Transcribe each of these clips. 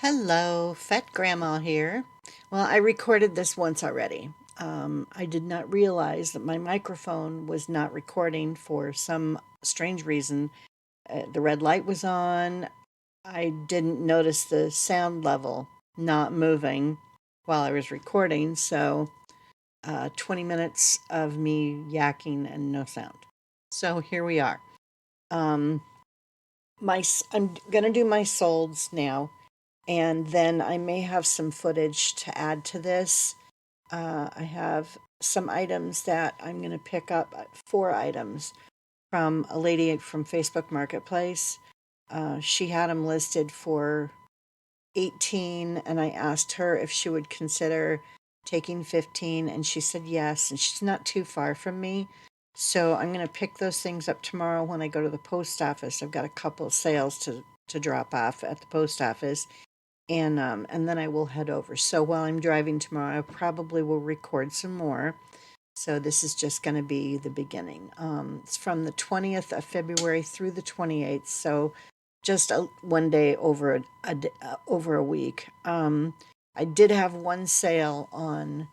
Hello, Fat Grandma here. Well, I recorded this once already. I did not realize that my microphone was not recording for some strange reason. The red light was on. I didn't notice the sound level not moving while I was recording, so 20 minutes of me yakking and no sound. So here we are. Um, I'm gonna do my solds now, and then I may have some footage to add to this. I have some items that I'm going to pick up, four items from a lady from Facebook Marketplace. She had them listed for 18, and I asked her if she would consider taking 15, and she said yes, and she's not too far from me. So I'm going to pick those things up tomorrow when I go to the post office. I've got a couple of sales to drop off at the post office, and then I will head over. So while I'm driving tomorrow, I probably will record some more. So this is just going to be the beginning. It's from the 20th of February through the 28th. So just one day over a week. I did have one sale on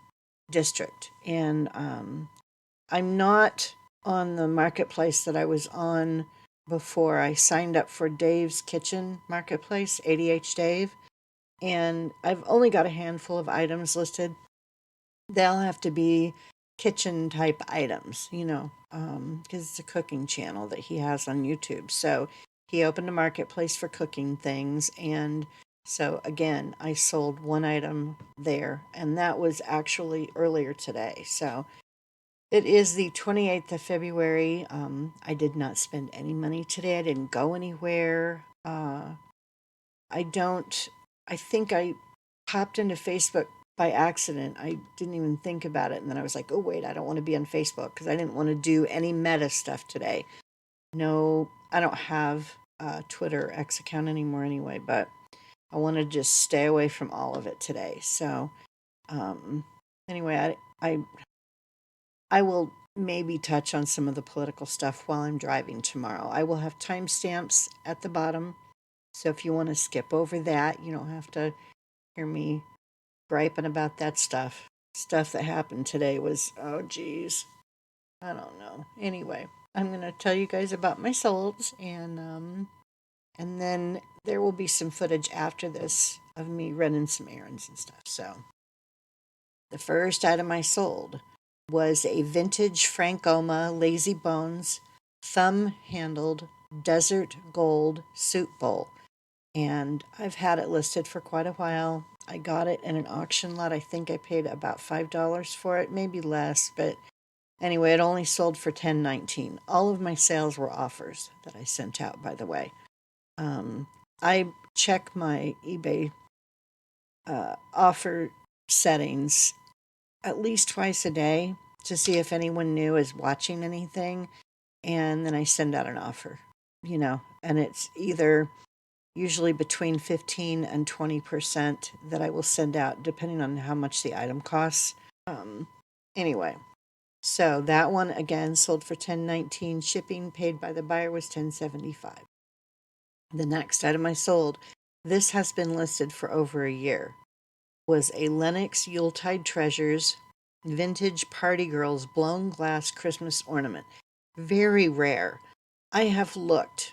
District, and I'm not on the marketplace that I was on before. I signed up for Dave's Kitchen Marketplace, ADH Dave, and I've only got a handful of items listed. They'll have to be kitchen type items, because it's a cooking channel that he has on YouTube. So he opened a marketplace for cooking things. And so again, I sold one item there, and that was actually earlier today. So it is the 28th of February. I did not spend any money today. I didn't go anywhere. I don't, I think I popped into Facebook by accident. I didn't even think about it. And then I was like, oh, wait, I don't want to be on Facebook because I didn't want to do any meta stuff today. No, I don't have a Twitter X account anymore anyway, but I want to just stay away from all of it today. So, um, anyway, I will maybe touch on some of the political stuff while I'm driving tomorrow. I will have timestamps at the bottom. So if you want to skip over that, you don't have to hear me griping about that stuff. Stuff that happened today was, oh geez, I don't know. Anyway, I'm gonna tell you guys about my solds, and then there will be some footage after this of me running some errands and stuff. So the first item I sold was a vintage Frankoma Lazy Bones thumb handled desert gold soup bowl, and I've had it listed for quite a while. I got it in an auction lot. I think I paid about $5 for it, maybe less, but anyway, it only sold for $10.19. All of my sales were offers that I sent out, by the way. Um, I check my eBay offer settings at least twice a day to see if anyone new is watching anything, and then I send out an offer, and it's either usually between 15 and 20% that I will send out depending on how much the item costs. Um, anyway, so that one again sold for 10.19. Shipping paid by the buyer was 10.75. The next item I sold, this has been listed for over a year, was a Lennox Yuletide Treasures vintage Party Girls blown glass Christmas ornament. Very rare. I have looked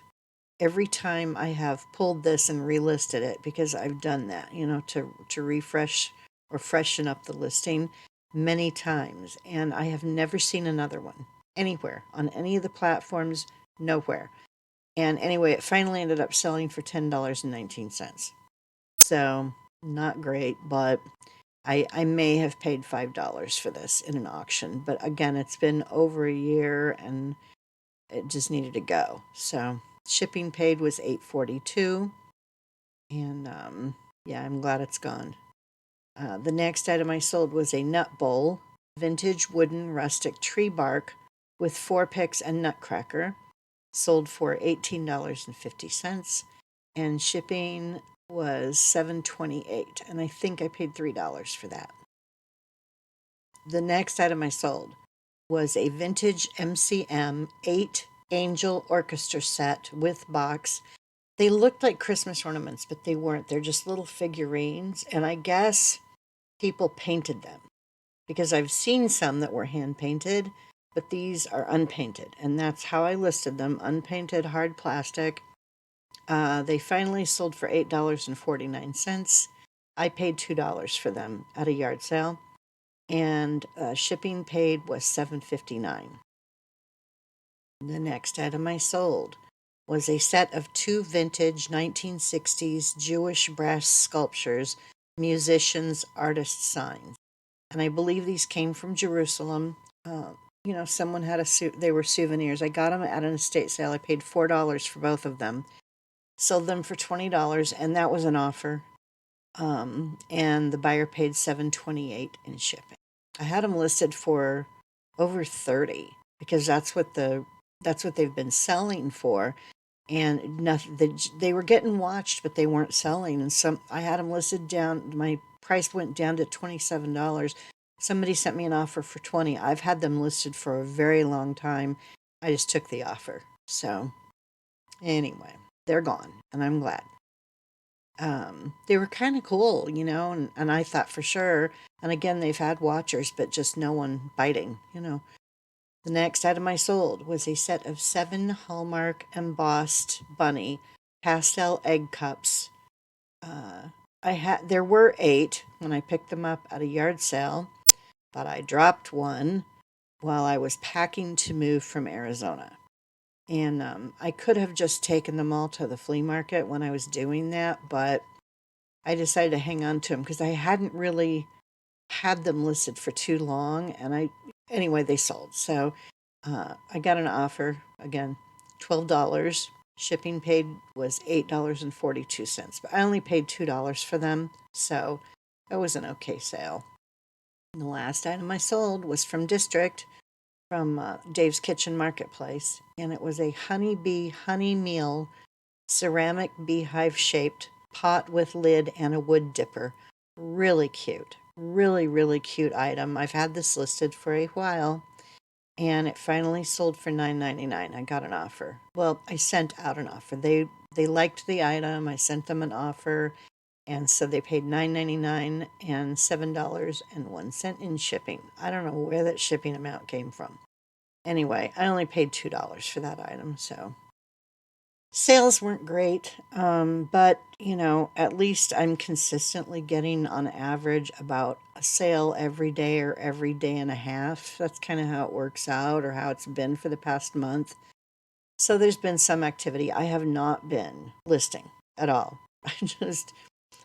every time I have pulled this and relisted it, because I've done that, to refresh or freshen up the listing many times, and I have never seen another one anywhere on any of the platforms, nowhere. And anyway, it finally ended up selling for $10.19. So, not great, but I may have paid $5 for this in an auction. But again, it's been over a year and it just needed to go. So, shipping paid was $8.42. And yeah, I'm glad it's gone. The next item I sold was a nut bowl, vintage wooden rustic tree bark with 4 picks and nutcracker, sold for $18.50, and shipping was $7.28, and I think I paid $3 for that. The next item I sold was a vintage MCM 8 Angel Orchestra set with box. I They looked like Christmas ornaments, but they weren't. They're just little figurines. And I guess people painted them because I've seen some that were hand painted, but these are unpainted. And that's how I listed them, unpainted hard plastic. They finally sold for $8.49. I paid $2 for them at a yard sale, and shipping paid was $7.59. The next item I sold was a set of two vintage 1960s Jewish brass sculptures, musicians' artist signs. And I believe these came from Jerusalem. Someone had they were souvenirs. I got them at an estate sale. I paid $4 for both of them. Sold them for $20, and that was an offer. And the buyer paid $7.28 in shipping. I had them listed for over 30 because that's what they've been selling for, and nothing. They were getting watched, but they weren't selling. And I had them listed down. My price went down to $27. Somebody sent me an offer for 20. I've had them listed for a very long time. I just took the offer. So anyway, they're gone, and I'm glad. They were kind of cool, and I thought for sure. And again, they've had watchers, but just no one biting. The next item I sold was a set of 7 Hallmark embossed bunny pastel egg cups. There were 8 when I picked them up at a yard sale, but I dropped one while I was packing to move from Arizona. And I could have just taken them all to the flea market when I was doing that, but I decided to hang on to them because I hadn't really had them listed for too long. And anyway, they sold. So I got an offer again, $12. Shipping paid was $8.42, but I only paid $2 for them. So it was an okay sale. And the last item I sold was from District, from Dave's Kitchen Marketplace, and it was a honeybee honey meal ceramic beehive shaped pot with lid and a wood dipper. Really cute. Really, really cute item. I've had this listed for a while, and it finally sold for $9.99. I got an offer. Well, I sent out an offer. They liked the item. I sent them an offer, and so they paid $9.99 and $7.01 in shipping. I don't know where that shipping amount came from. Anyway, I only paid $2 for that item, so sales weren't great, but at least I'm consistently getting on average about a sale every day or every day and a half. That's kind of how it works out, or how it's been for the past month. So there's been some activity. I have not been listing at all. I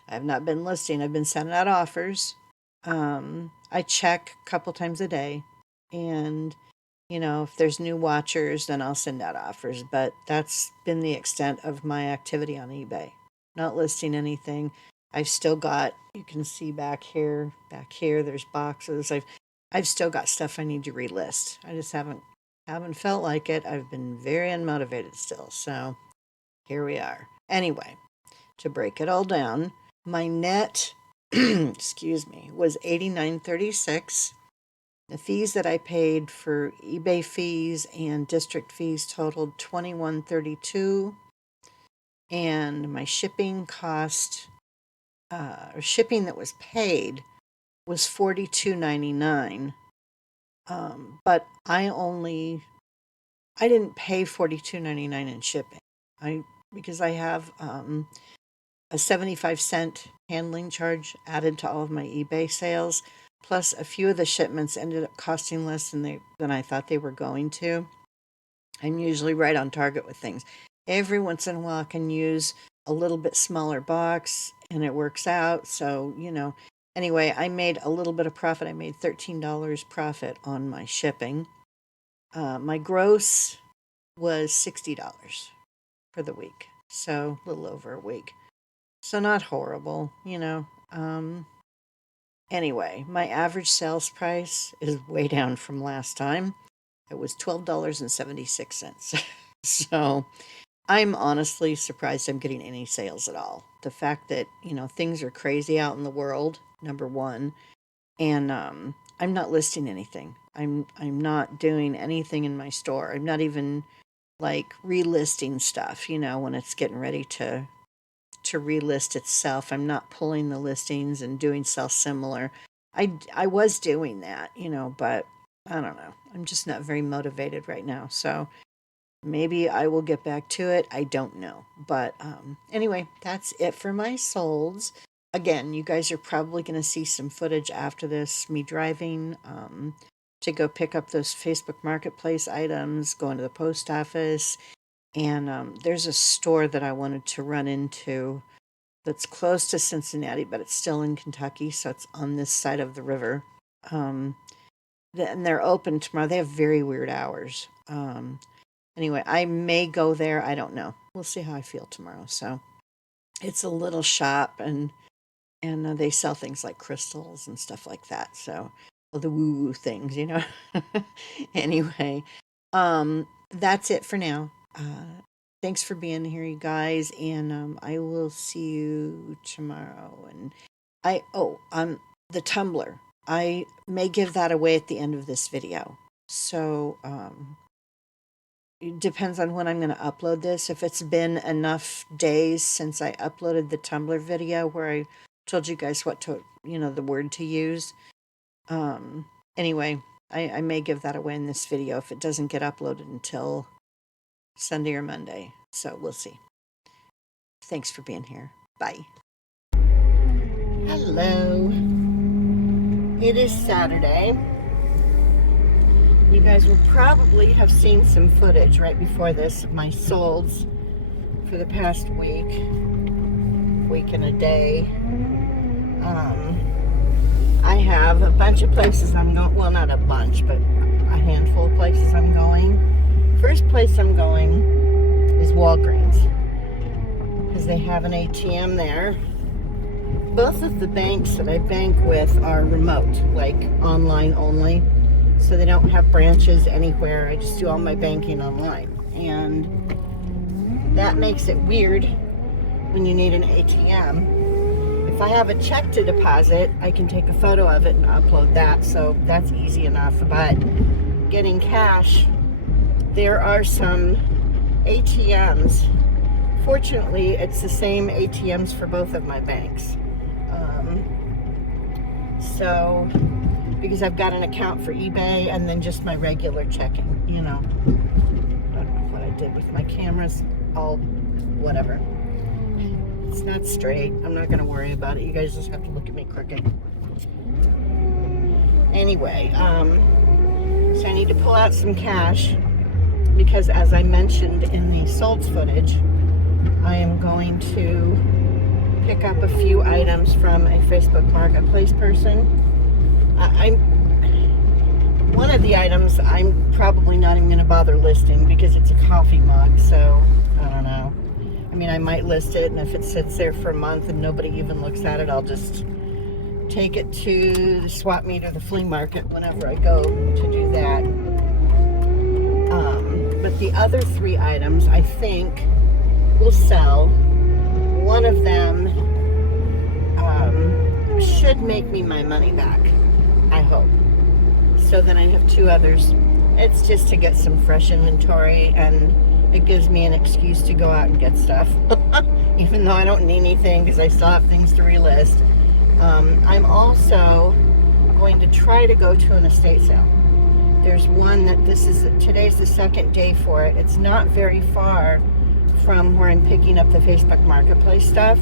have not been listing. I've been sending out offers. I check a couple times a day, and if there's new watchers, then I'll send out offers. But that's been the extent of my activity on eBay. Not listing anything. I've still got, you can see back here, there's boxes. I've still got stuff I need to relist. I just haven't felt like it. I've been very unmotivated still. So here we are. Anyway, to break it all down, my net, excuse me, was $89.36. The fees that I paid for eBay fees and district fees totaled $21.32, and my shipping cost, or shipping that was paid, was $42.99. But I didn't pay $42.99 in shipping. Because I have a 75-cent handling charge added to all of my eBay sales. Plus, a few of the shipments ended up costing less than I thought they were going to. I'm usually right on target with things. Every once in a while, I can use a little bit smaller box, and it works out. So, Anyway, I made a little bit of profit. I made $13 profit on my shipping. My gross was $60 for the week. So, a little over a week. So, not horrible. Anyway, my average sales price is way down from last time. It was $12.76. So I'm honestly surprised I'm getting any sales at all. The fact that, things are crazy out in the world, number one, and I'm not listing anything. I'm not doing anything in my store. I'm not even like relisting stuff, when it's getting ready to relist itself. I'm not pulling the listings and doing sell similar. I was doing that, but I don't know. I'm just not very motivated right now. So maybe I will get back to it. I don't know. But anyway, that's it for my solds. Again, you guys are probably going to see some footage after this, me driving to go pick up those Facebook Marketplace items, going to the post office. And there's a store that I wanted to run into that's close to Cincinnati, but it's still in Kentucky, so it's on this side of the river. And they're open tomorrow. They have very weird hours. Anyway, I may go there. I don't know. We'll see how I feel tomorrow. So it's a little shop, and they sell things like crystals and stuff like that. So all the woo-woo things, Anyway, that's it for now. Thanks for being here, you guys, and I will see you tomorrow. And the Tumbler. I may give that away at the end of this video. So it depends on when I'm going to upload this. If it's been enough days since I uploaded the Tumbler video where I told you guys what to, the word to use. Anyway, I may give that away in this video if it doesn't get uploaded until Sunday or Monday. So we'll see. Thanks for being here. Bye. Hello. It is Saturday. You guys will probably have seen some footage right before this of my solds for the past week and a day. I have a bunch of places I'm going. Well, not a bunch, but a handful of places I'm going. First place I'm going is Walgreens, because they have an ATM there. Both of the banks that I bank with are remote, like online only, so they don't have branches anywhere. I just do all my banking online, and that makes it weird when you need an ATM. If I have a check to deposit, I can take a photo of it and upload that, so that's easy enough. But getting cash, there are some ATMs. Fortunately, it's the same ATMs for both of my banks. So, because I've got an account for eBay and then just my regular checking, I don't know what I did with my cameras, whatever. It's not straight. I'm not going to worry about it. You guys just have to look at me crooked. Anyway, so I need to pull out some cash because, as I mentioned in the solds footage, I am going to pick up a few items from a Facebook Marketplace person. One of the items I'm probably not even going to bother listing because it's a coffee mug, so I don't know. I mean, I might list it, and if it sits there for a month and nobody even looks at it, I'll just take it to the swap meet or the flea market whenever I go to do that. But the other 3 items, I think, will sell. One of them should make me my money back, I hope. So then I have 2 others. It's just to get some fresh inventory, and it gives me an excuse to go out and get stuff, even though I don't need anything because I still have things to relist. I'm also going to try to go to an estate sale. There's one that today's the second day for it. It's not very far from where I'm picking up the Facebook Marketplace stuff.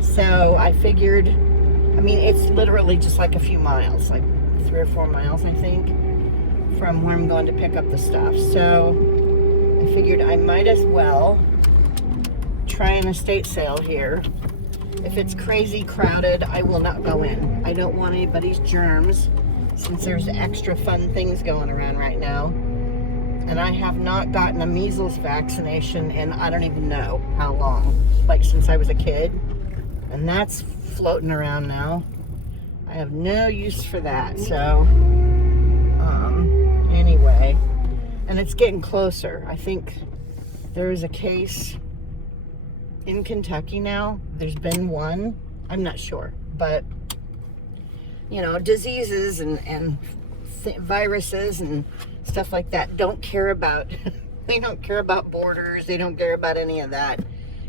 So I figured, it's literally just like a few miles, like 3 or 4 miles, I think, from where I'm going to pick up the stuff. So I figured I might as well try an estate sale here. If it's crazy crowded, I will not go in. I don't want anybody's germs, since there's extra fun things going around right now. And I have not gotten a measles vaccination in I don't even know how long, like since I was a kid. And that's floating around now. I have no use for that, so anyway. And it's getting closer. I think there is a case in Kentucky now. There's been one. I'm not sure. But, diseases and viruses and stuff like that don't care about They don't care about borders. They don't care about any of that,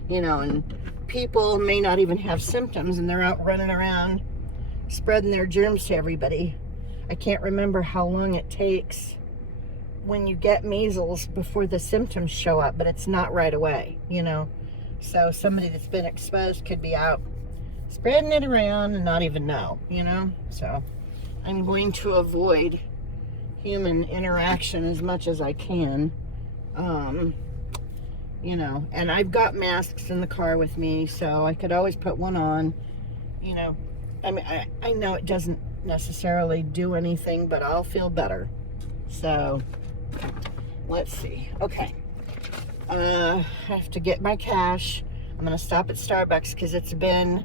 and people may not even have symptoms and they're out running around spreading their germs to everybody. I can't remember how long it takes when you get measles before the symptoms show up, but it's not right away, So somebody that's been exposed could be out spreading it around and not even know, So I'm going to avoid human interaction as much as I can. And I've got masks in the car with me, so I could always put one on, I mean, I know it doesn't necessarily do anything, but I'll feel better. So, let's see. Okay. I have to get my cash. I'm going to stop at Starbucks because it's been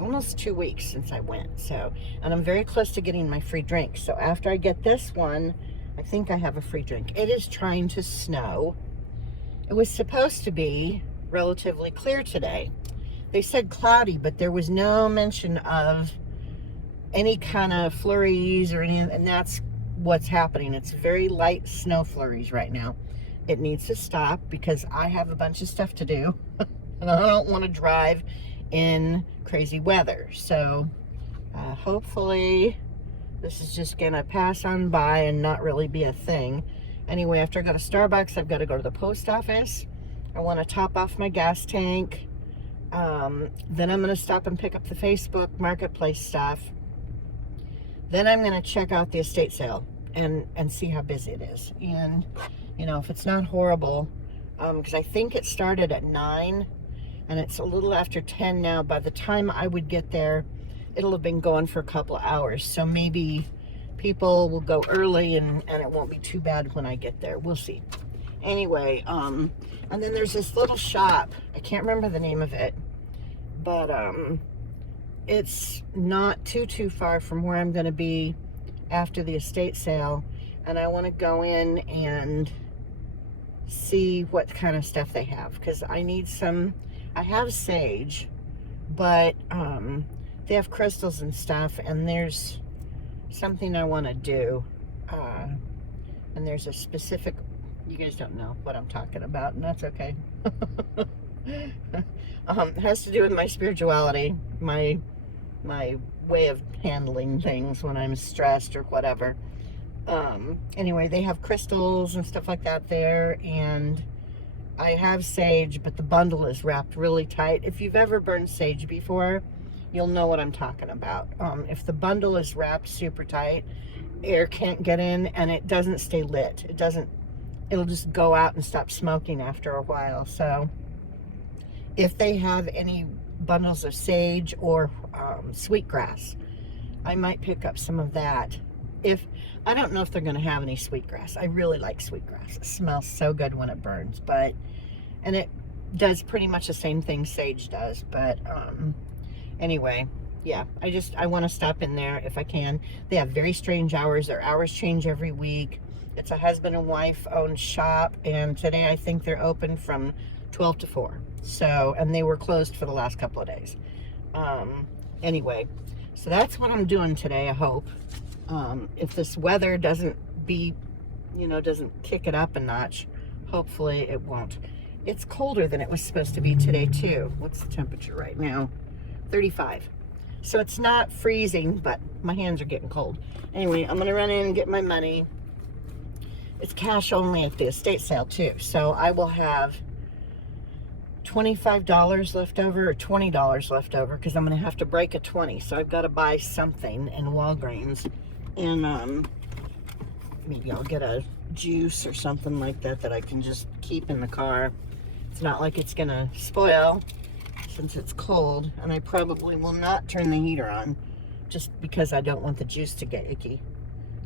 almost 2 weeks since I went. And I'm very close to getting my free drink. So after I get this one, I think I have a free drink. It is trying to snow. It was supposed to be relatively clear today. They said cloudy, but there was no mention of any kind of flurries or anything, and that's what's happening. It's very light snow flurries right now. It needs to stop because I have a bunch of stuff to do, and I don't want to drive in crazy weather. So hopefully this is just gonna pass on by and not really be a thing. Anyway, after I go to Starbucks, I've got to go to the post office. I want to top off my gas tank. Then I'm going to stop and pick up the Facebook Marketplace stuff. Then I'm going to check out the estate sale and see how busy it is. And, if it's not horrible, because I think it started at 9 and it's a little after 10 now. By the time I would get there, it'll have been going for a couple of hours. So maybe people will go early and it won't be too bad when I get there. We'll see. Anyway, and then there's this little shop. I can't remember the name of it, but it's not too far from where I'm going to be after the estate sale, and I want to go in and see what kind of stuff they have, because I need some. I have sage, but they have crystals and stuff, and there's something I want to do, and there's a specific, you guys don't know what I'm talking about, and that's okay. It has to do with my spirituality, my way of handling things when I'm stressed or whatever. Anyway, they have crystals and stuff like that there, and I have sage, but the bundle is wrapped really tight. If you've ever burned sage before, you'll know what I'm talking about. If the bundle is wrapped super tight, air can't get in, and it doesn't stay lit. It'll just go out and stop smoking after a while. So if they have any bundles of sage or sweetgrass, I might pick up some of that. I don't know if they're going to have any sweetgrass. I really like sweetgrass. It smells so good when it burns, and it does pretty much the same thing sage does. But anyway, yeah, I want to stop in there if I can. They have very strange hours. Their hours change every week. It's a husband and wife owned shop, and today I think they're open from 12 to 4. So, and they were closed for the last couple of days. Anyway, so that's what I'm doing today, I hope. If this weather doesn't kick it up a notch, hopefully it won't. It's colder than it was supposed to be today too. What's the temperature right now? 35. So it's not freezing, but my hands are getting cold. Anyway, I'm gonna run in and get my money. It's cash only at the estate sale too. So I will have $25 left over or $20 left over, because I'm going to have to break a 20. So I've got to buy something in Walgreens, and maybe I'll get a juice or something like that I can just keep in the car. It's not like it's going to spoil since it's cold, and I probably will not turn the heater on just because I don't want the juice to get icky.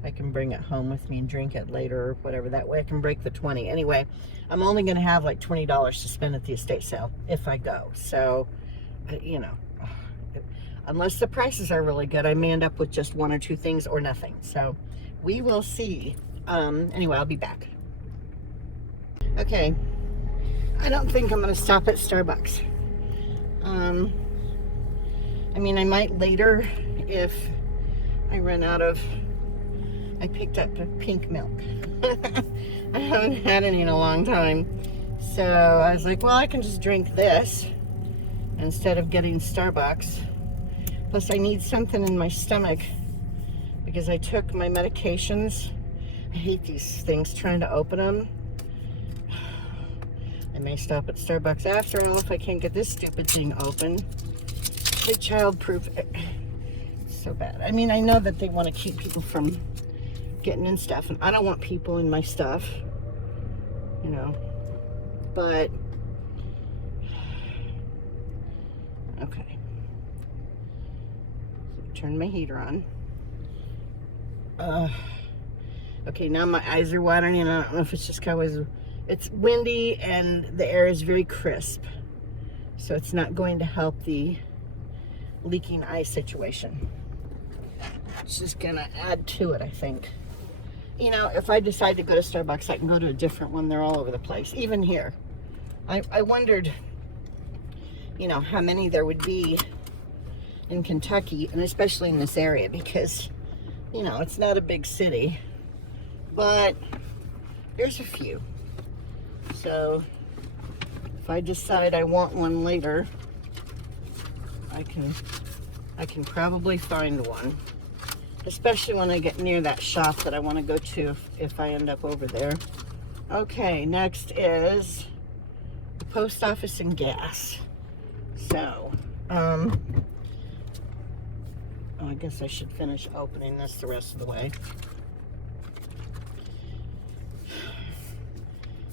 I can bring it home with me and drink it later or whatever. That way I can break the 20. Anyway, I'm only going to have like $20 to spend at the estate sale if I go. So, unless the prices are really good, I may end up with just one or two things or nothing. So we will see. Anyway, I'll be back. Okay. I don't think I'm going to stop at Starbucks. I might later if I run out of I picked up a pink milk. I haven't had any in a long time. So I was like, well, I can just drink this instead of getting Starbucks. Plus I need something in my stomach because I took my medications. I hate these things, trying to open them. I may stop at Starbucks after all if I can't get this stupid thing open. They child-proof. It's so bad. I mean, I know that they want to keep people from getting in stuff, and I don't want people in my stuff, you know, but okay. So turn my heater on. Okay, now my eyes are watering, and I don't know if it's just because it's windy and the air is very crisp, so it's not going to help the leaking eye situation. It's just gonna add to it, I think. You know, if I decide to go to Starbucks, I can go to a different one. They're all over the place, even here. I wondered, you know, how many there would be in Kentucky, and especially in this area, because, you know, it's not a big city, but there's a few. So if I decide I want one later, I can probably find one. Especially when I get near that shop that I want to go to if I end up over there. Okay, next is the post office and gas. So, oh, I guess I should finish opening this the rest of the way.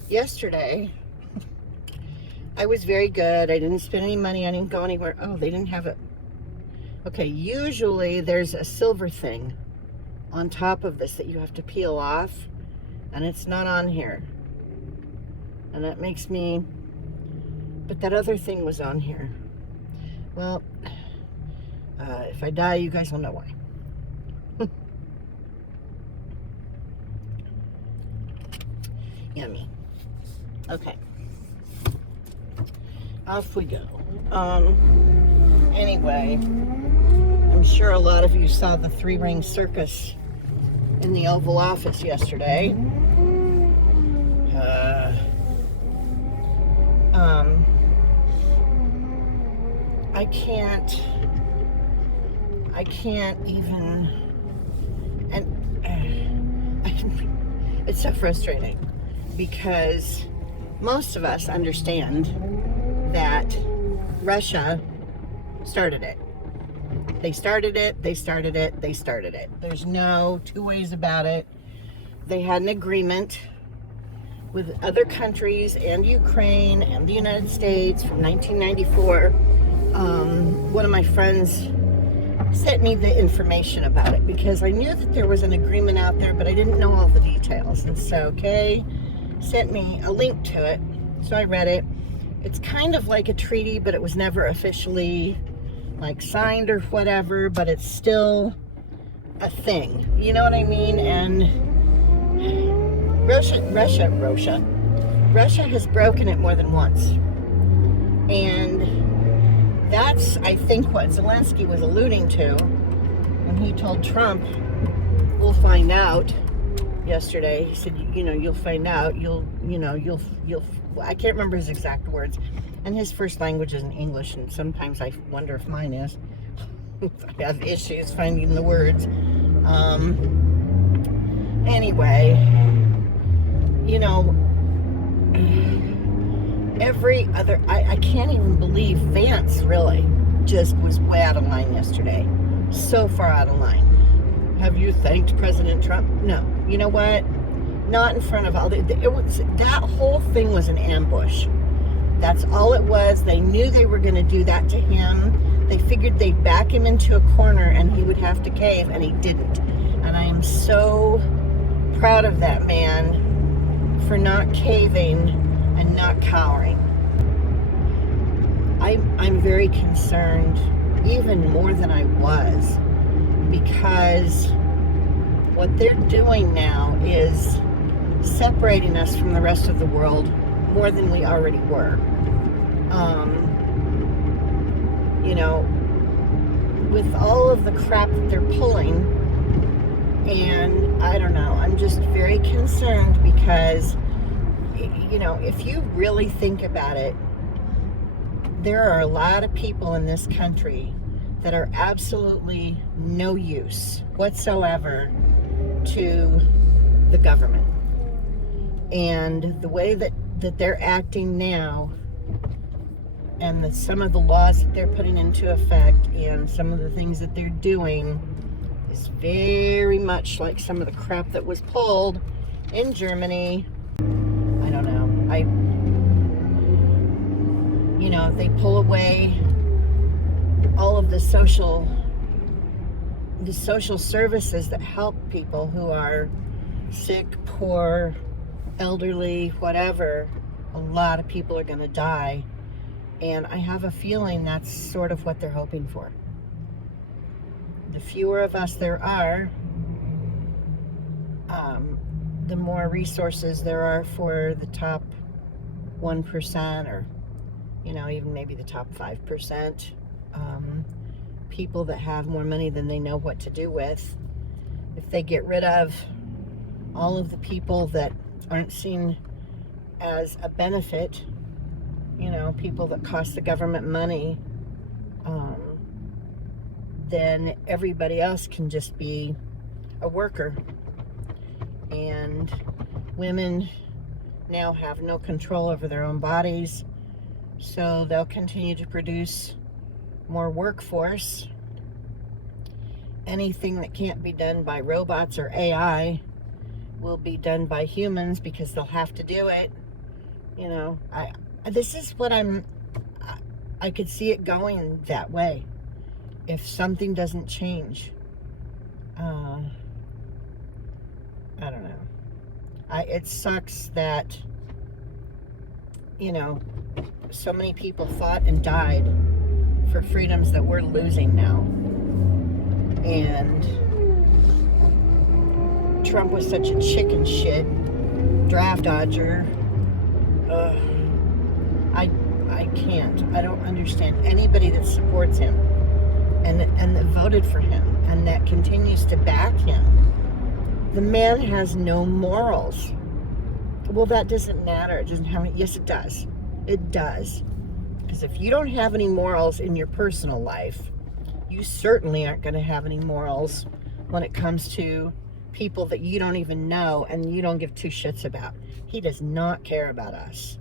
Yesterday, I was very good. I didn't spend any money. I didn't go anywhere. Oh, they didn't have it. Okay, usually there's a silver thing on top of this that you have to peel off, and it's not on here. And that makes me, but that other thing was on here. Well, if I die, you guys will know why. Yummy. Okay. Off we go. Anyway, I'm sure a lot of you saw the three-ring circus in the Oval Office yesterday. I can't even, and it's so frustrating because most of us understand that Russia started it. They started it, they started it, they started it. There's no two ways about it. They had an agreement with other countries and Ukraine and the United States from 1994. One of my friends sent me the information about it because I knew that there was an agreement out there, but I didn't know all the details. And so Kay sent me a link to it, so I read it. It's kind of like a treaty, but it was never officially like signed or whatever, but it's still a thing. You know what I mean? And Russia has broken it more than once. And that's, I think, what Zelensky was alluding to when he told Trump, we'll find out yesterday. He said, you know, you'll find out, you'll, I can't remember his exact words. And his first language isn't English, and sometimes I wonder if mine is. I have issues finding the words. Anyway, you know, every other, I can't even believe Vance really just was way out of line yesterday. So far out of line. Have you thanked President Trump? No. You know what? Not in front of all that whole thing was an ambush. That's all it was. They knew they were going to do that to him. They figured they'd back him into a corner and he would have to cave, and he didn't. And I am so proud of that man for not caving and not cowering. I'm very concerned, even more than I was, because what they're doing now is separating us from the rest of the world more than we already were. You know, with all of the crap that they're pulling, And I don't know, I'm just very concerned because, if you really think about it, there are a lot of people in this country that are absolutely no use whatsoever to the government. And the way that they're acting now, and some of the laws that they're putting into effect, and some of the things that they're doing, is very much like some of the crap that was pulled in Germany. I don't know. They pull away all of the social services that help people who are sick, poor, elderly, whatever. A lot of people are going to die. And I have a feeling that's sort of what they're hoping for. The fewer of us there are, the more resources there are for the top 1%, or, even maybe the top 5%. People that have more money than they know what to do with. If they get rid of all of the people that aren't seen as a benefit, people that cost the government money, then everybody else can just be a worker. And women now have no control over their own bodies, so they'll continue to produce more workforce. Anything that can't be done by robots or AI will be done by humans because they'll have to do it. This is what I could see it going that way if something doesn't change. I don't know. It sucks that, so many people fought and died for freedoms that we're losing now. And Trump was such a chicken shit draft dodger. I can't. I don't understand anybody that supports him and that voted for him and that continues to back him. The man has no morals. Well, that doesn't matter. It doesn't have any. Yes, it does. It does. Because if you don't have any morals in your personal life, you certainly aren't going to have any morals when it comes to people that you don't even know and you don't give two shits about. He does not care about us.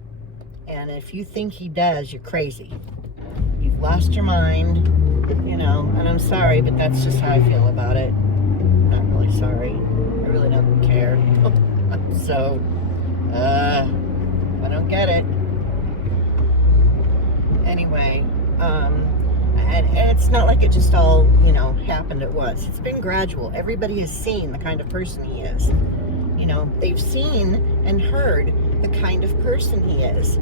And if you think he does, you're crazy. You've lost your mind, and I'm sorry, but that's just how I feel about it. I'm not really sorry. I really don't care. So, I don't get it. Anyway, and it's not like it just all, happened at once. It's been gradual. Everybody has seen the kind of person he is. They've seen and heard the kind of person he is.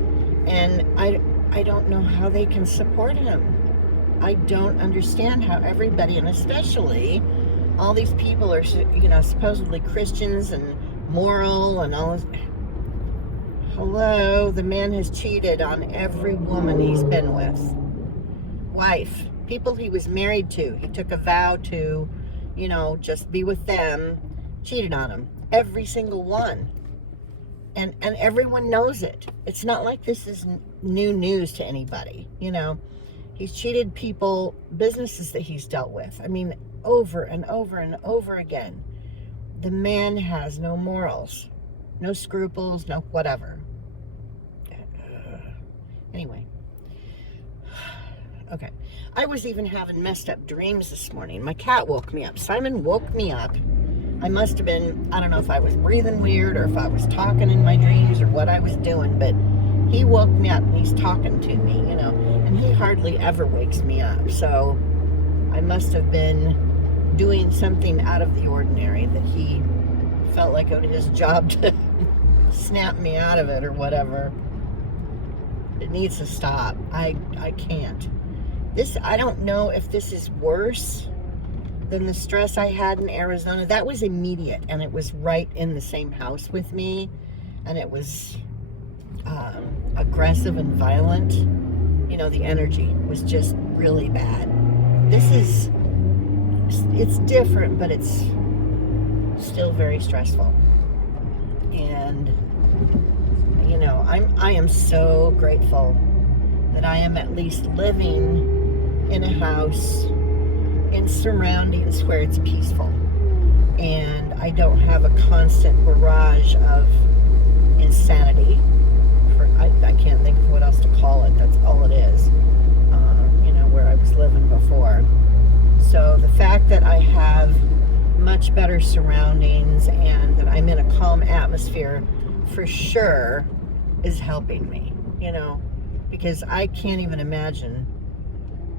And I don't know how they can support him. I don't understand how everybody, and especially all these people are, supposedly Christians and moral and all this. Hello, the man has cheated on every woman he's been with. Wife, people he was married to. He took a vow to, just be with them. Cheated on him. Every single one. And everyone knows it. It's not like this is new news to anybody, He's cheated people, businesses that he's dealt with. I mean, over and over and over again. The man has no morals, no scruples, no whatever. Anyway. Okay. I was even having messed up dreams this morning. My cat woke me up. Simon woke me up. I must have been, I don't know if I was breathing weird or if I was talking in my dreams or what I was doing, but he woke me up and he's talking to me, and he hardly ever wakes me up. So I must have been doing something out of the ordinary that he felt like it was his job to snap me out of it or whatever. It needs to stop. I can't. I don't know if this is worse than the stress I had in Arizona. That was immediate, and it was right in the same house with me, and it was aggressive and violent. The energy was just really bad. It's different, but it's still very stressful. And, you know, I am so grateful that I am at least living in a house in surroundings where it's peaceful. And I don't have a constant barrage of insanity. I can't think of what else to call it. That's all it is. You know, where I was living before. So the fact that I have much better surroundings and that I'm in a calm atmosphere for sure is helping me, you know, because I can't even imagine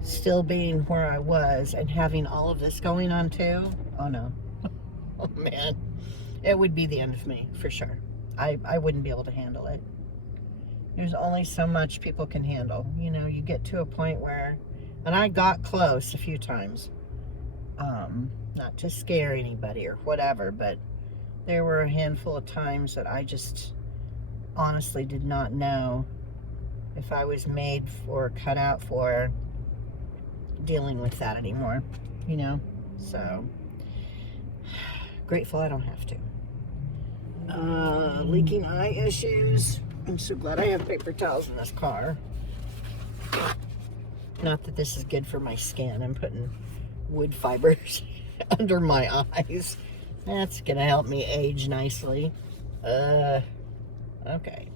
still being where I was and having all of this going on too. Oh no. Oh man. It would be the end of me for sure. I wouldn't be able to handle it. There's only so much people can handle. You know, you get to a point where, and I got close a few times, not to scare anybody or whatever, but there were a handful of times that I just honestly did not know if I was made or cut out for dealing with that anymore, you know? So, grateful I don't have to. Leaking eye issues. I'm so glad I have paper towels in this car. Not that this is good for my skin. I'm putting wood fibers under my eyes. That's gonna help me age nicely. Okay.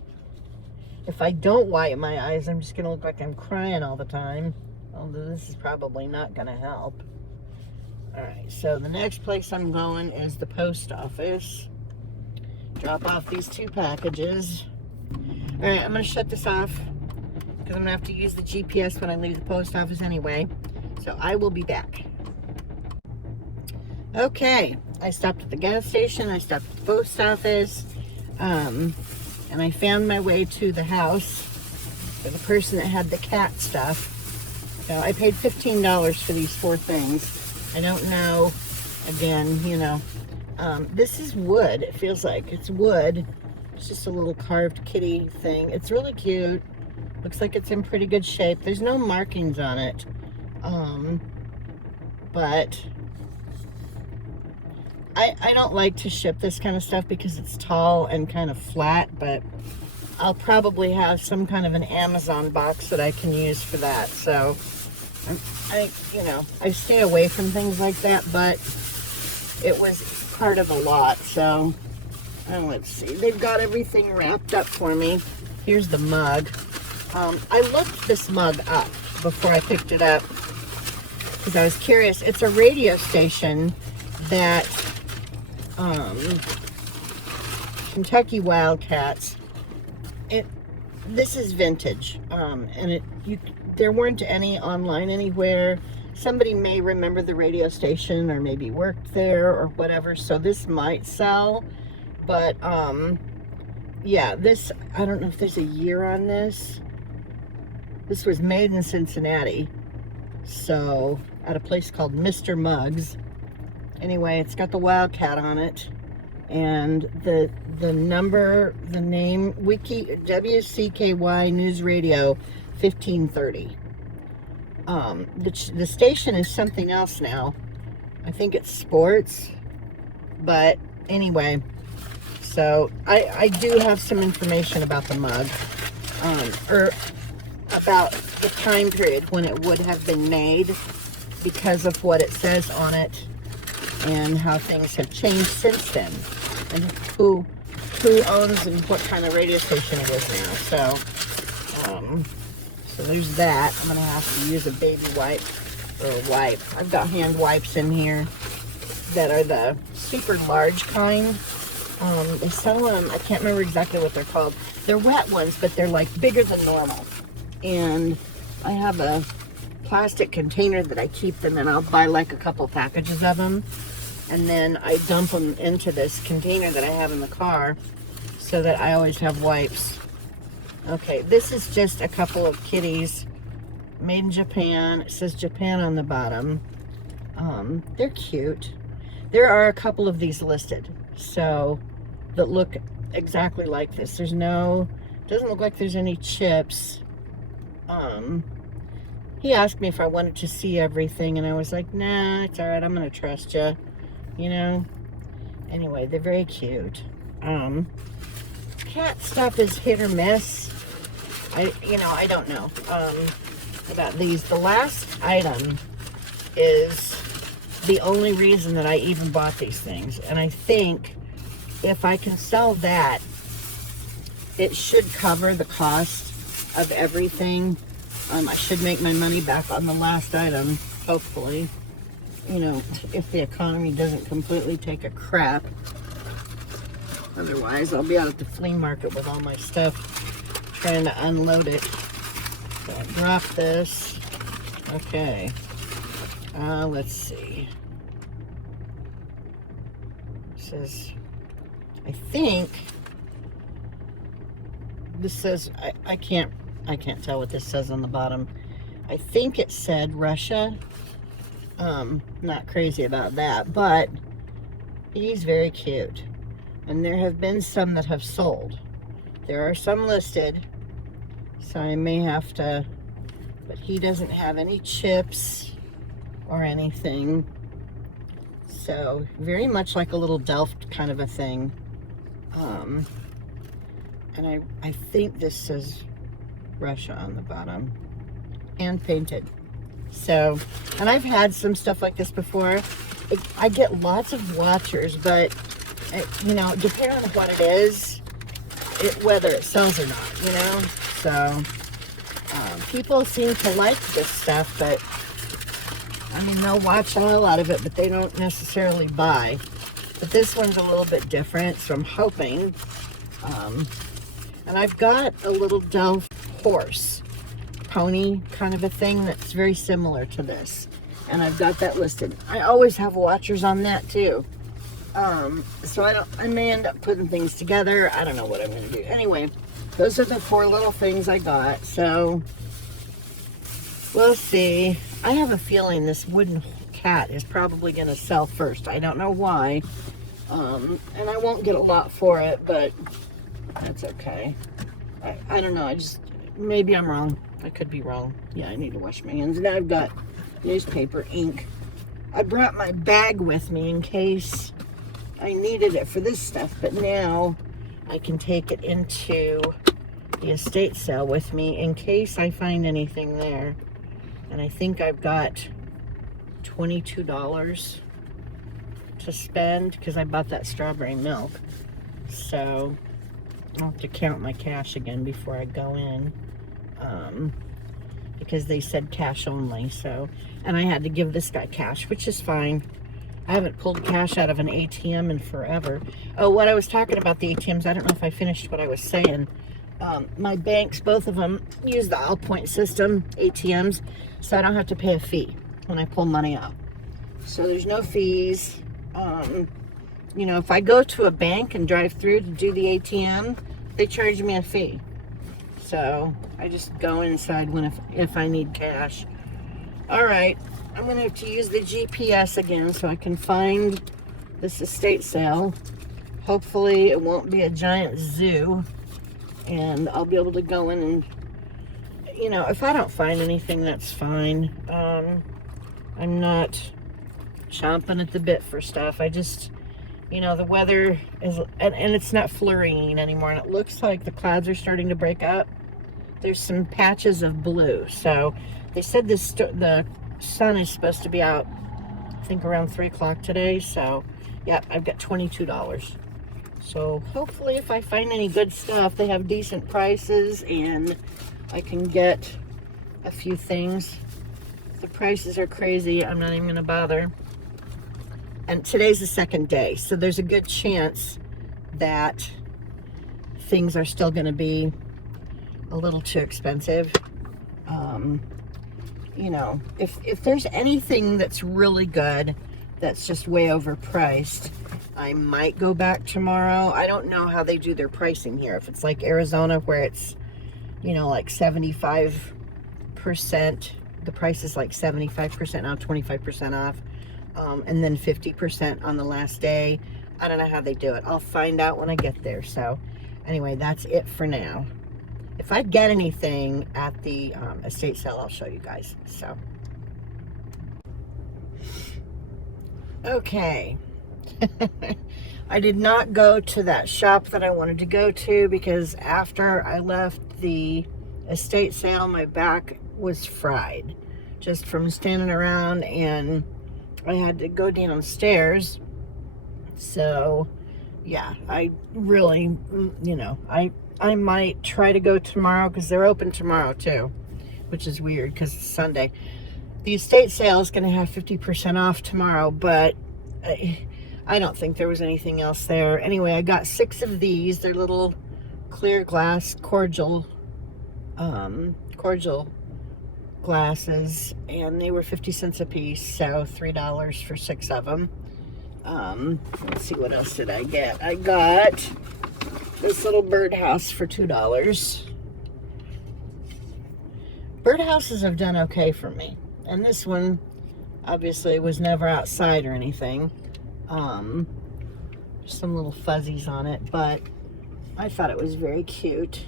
If I don't wipe my eyes, I'm just gonna look like I'm crying all the time. Although this is probably not gonna help. Alright, so the next place I'm going is the post office. Drop off these 2 packages. Alright, I'm going to shut this off because I'm going to have to use the GPS when I leave the post office anyway. So I will be back. Okay, I stopped at the gas station, I stopped at the post office, and I found my way to the house for the person that had the cat stuff. So I paid $15 for these 4 things. I don't know, again, you know, this is wood. It feels like it's wood. It's just a little carved kitty thing. It's really cute. Looks like it's in pretty good shape. There's no markings on it. But I don't like to ship this kind of stuff because it's tall and kind of flat, but I'll probably have some kind of an Amazon box that I can use for that. So you know, I stay away from things like that, but it was part of a lot. So let's see, they've got everything wrapped up for me. Here's the mug. I looked this mug up before I picked it up because I was curious. It's a radio station that Kentucky Wildcats. This is vintage, and there weren't any online anywhere. Somebody may remember the radio station or maybe worked there or whatever, so this might sell. But yeah, this, I don't know if there's a year on this. This was made in Cincinnati, so at a place called Mr. Muggs. Anyway, it's got the Wildcat on it, and the number, the name, WCKY News Radio 1530. The station is something else now. I think it's sports, but anyway, so I do have some information about the mug, or about the time period when it would have been made because of what it says on it and how things have changed since then, and who owns and what kind of radio station it is now. So there's that. I'm gonna have to use a baby wipe or a wipe. I've got hand wipes in here that are the super large kind. They sell them, I can't remember exactly what they're called. They're wet ones, but they're like bigger than normal. And I have a plastic container that I keep them in. I'll buy like a couple packages of them, and then I dump them into this container that I have in the car so that I always have wipes. Okay, this is just a couple of kitties made in Japan. It says Japan on the bottom. They're cute. There are a couple of these listed, so that look exactly like this. There's no, doesn't look like there's any chips. He asked me if I wanted to see everything, and I was like, nah, it's all right. I'm gonna trust you, you know. Anyway, they're very cute. Cat stuff is hit or miss. I don't know about these. The last item is the only reason that I even bought these things. And I think if I can sell that, it should cover the cost of everything. I should make my money back on the last item, hopefully. If the economy doesn't completely take a crap. Otherwise, I'll be out at the flea market with all my stuff trying to unload it. So I drop this. Okay. Let's see. It says, I think this says, I can't tell what this says on the bottom. I think it said Russia. Not crazy about that, but he's very cute. And there have been some that have sold. There are some listed, so I may have to, but he doesn't have any chips or anything. So very much like a little Delft kind of a thing. And I think this says Russia on the bottom. Hand painted. So, and I've had some stuff like this before. I get lots of watchers, but depending on what it is, whether it sells or not, So, people seem to like this stuff, but they'll watch the hell out of it, but they don't necessarily buy. But this one's a little bit different, so I'm hoping. And I've got a little Delft horse pony kind of a thing that's very similar to this, and I've got that listed. I always have watchers on that too. So I may end up putting things together. I don't know what I'm going to do. Anyway, those are the 4 little things I got. So we'll see. I have a feeling this wooden cat is probably going to sell first. I don't know why. And I won't get a lot for it, but that's okay. I don't know. Maybe I'm wrong. I could be wrong. Yeah, I need to wash my hands. Now I've got newspaper ink. I brought my bag with me in case I needed it for this stuff, but now I can take it into the estate sale with me in case I find anything there. And I think I've got $22 to spend because I bought that strawberry milk. So I'll have to count my cash again before I go in. Because they said cash only, so, and I had to give this guy cash, which is fine. I haven't pulled cash out of an ATM in forever. Oh, what I was talking about the ATMs, I don't know if I finished what I was saying. My banks, both of them, use the Allpoint system, ATMs, so I don't have to pay a fee when I pull money out. So there's no fees. If I go to a bank and drive through to do the ATM, they charge me a fee. So I just go inside if I need cash. All right, I'm gonna have to use the GPS again so I can find this estate sale. Hopefully it won't be a giant zoo, and I'll be able to go in and, if I don't find anything, that's fine. I'm not chomping at the bit for stuff. I just, the weather is, and it's not flurrying anymore, and it looks like the clouds are starting to break up. There's some patches of blue. So they said the sun is supposed to be out, I think, around 3 o'clock today. So, yeah, I've got $22. So hopefully if I find any good stuff, they have decent prices and I can get a few things. If the prices are crazy, I'm not even going to bother. And today's the second day, so there's a good chance that things are still going to be a little too expensive. If there's anything that's really good that's just way overpriced, I might go back tomorrow. I don't know how they do their pricing here. If it's like Arizona where it's, like 75%, the price is like 75% off, 25% off, and then 50% on the last day. I don't know how they do it. I'll find out when I get there. So anyway, that's it for now. If I get anything at the estate sale, I'll show you guys. So, okay. I did not go to that shop that I wanted to go to because after I left the estate sale, my back was fried just from standing around, and I had to go downstairs. So yeah, I really, I might try to go tomorrow because they're open tomorrow too, which is weird because it's Sunday. The estate sale is going to have 50% off tomorrow, but I don't think there was anything else there. Anyway, I got 6 of these. They're little clear glass cordial glasses, and they were 50 cents a piece, so $3 for 6 of them. Let's see, what else did I get? I got this little birdhouse for $2. Birdhouses have done okay for me, and this one obviously was never outside or anything. Some little fuzzies on it, but I thought it was very cute.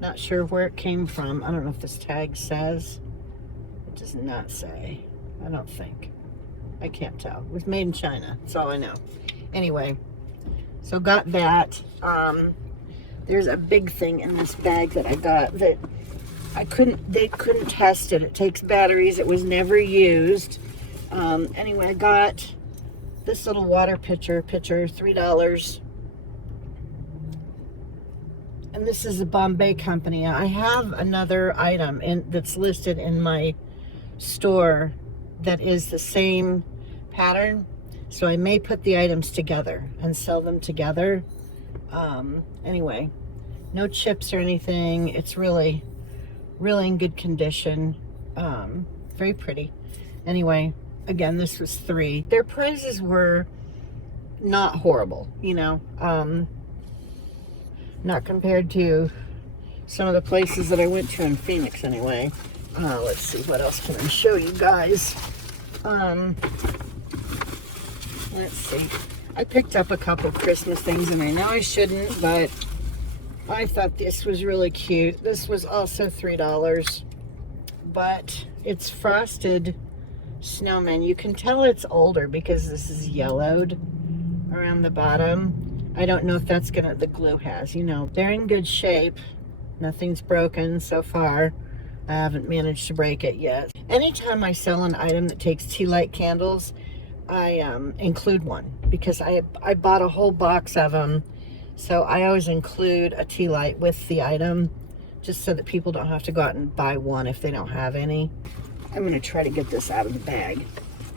Not sure where it came from. I don't know if this tag says. It does not say. I don't think. I can't tell. It was made in China. That's all I know. Anyway, so got that. There's a big thing in this bag that I got that they couldn't test it. It takes batteries. It was never used. Anyway, I got this little water pitcher, $3. And this is a Bombay company. I have another item that's listed in my store that is the same pattern. So I may put the items together and sell them together. Anyway, no chips or anything. It's really, really in good condition. Very pretty. Anyway, again, this was $3. Their prices were not horrible, not compared to some of the places that I went to in Phoenix anyway. Let's see, what else can I show you guys? Let's see. I picked up a couple Christmas things, and I know I shouldn't, but I thought this was really cute. This was also $3, but it's frosted snowman. You can tell it's older because this is yellowed around the bottom. I don't know if that's the glue has, they're in good shape. Nothing's broken so far. I haven't managed to break it yet. Anytime I sell an item that takes tea light candles, I include one because I bought a whole box of them. So I always include a tea light with the item just so that people don't have to go out and buy one if they don't have any. I'm going to try to get this out of the bag.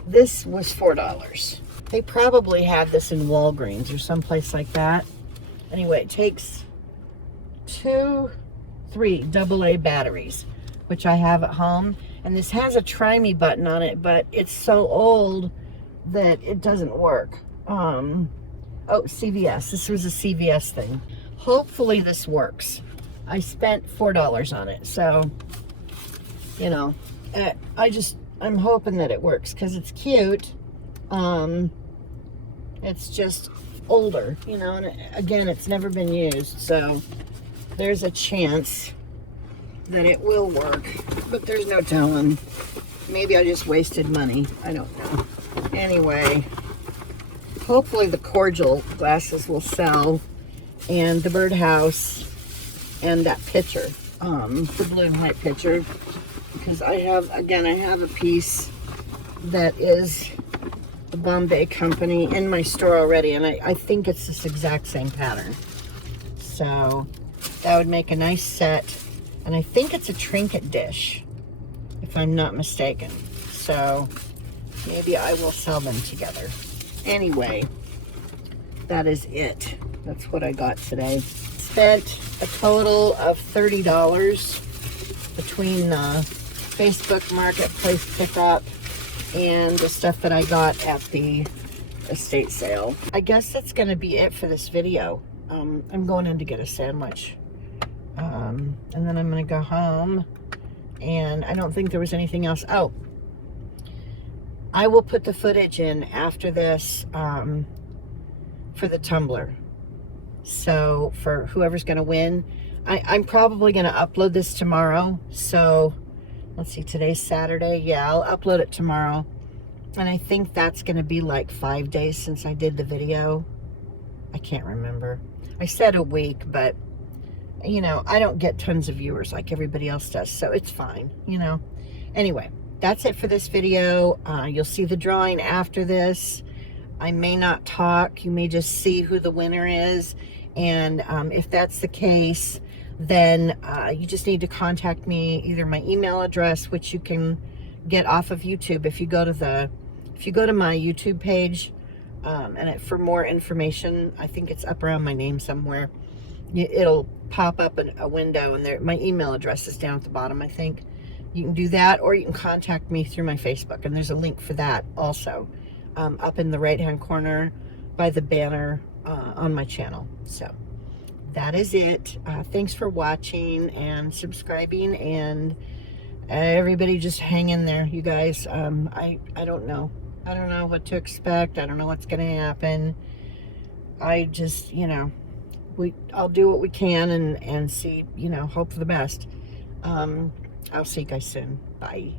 This was $4. They probably had this in Walgreens or someplace like that. Anyway, it takes 3 AA batteries, which I have at home. And this has a try me button on it, but it's so old that it doesn't work. Oh, CVS. This was a CVS thing. Hopefully this works. I spent $4 on it. So, I'm hoping that it works because it's cute. It's just older, and again, it's never been used. So there's a chance that it will work, but there's no telling. Maybe I just wasted money. I don't know. Anyway, hopefully the cordial glasses will sell, and the birdhouse, and that pitcher, the blue and white pitcher, because I have a piece that is the Bombay company in my store already, and I think it's this exact same pattern. So that would make a nice set, and I think it's a trinket dish, if I'm not mistaken. So maybe I will sell them together. Anyway, that is it. That's what I got today. Spent a total of $30 between Facebook Marketplace pickup and the stuff that I got at the estate sale. I guess that's going to be it for this video. I'm going in to get a sandwich. And then I'm going to go home. And I don't think there was anything else. Oh, I will put the footage in after this for the Tumbler. So for whoever's going to win, I'm probably going to upload this tomorrow. So let's see, today's Saturday. Yeah, I'll upload it tomorrow. And I think that's going to be like 5 days since I did the video. I can't remember. I said a week, but I don't get tons of viewers like everybody else does, so it's fine. Anyway, that's it for this video. You'll see the drawing after this. I may not talk. You may just see who the winner is. And if that's the case, then you just need to contact me, either my email address, which you can get off of YouTube. If you go to my YouTube page, for more information, I think it's up around my name somewhere. It'll pop up a window, and my email address is down at the bottom, I think. You can do that, or you can contact me through my Facebook, and there's a link for that also up in the right-hand corner by the banner on my channel. So that is it. Thanks for watching and subscribing, and everybody just hang in there, you guys. I don't know. I don't know what to expect. I don't know what's going to happen. I just, I'll do what we can and see, hope for the best. I'll see you guys soon. Bye.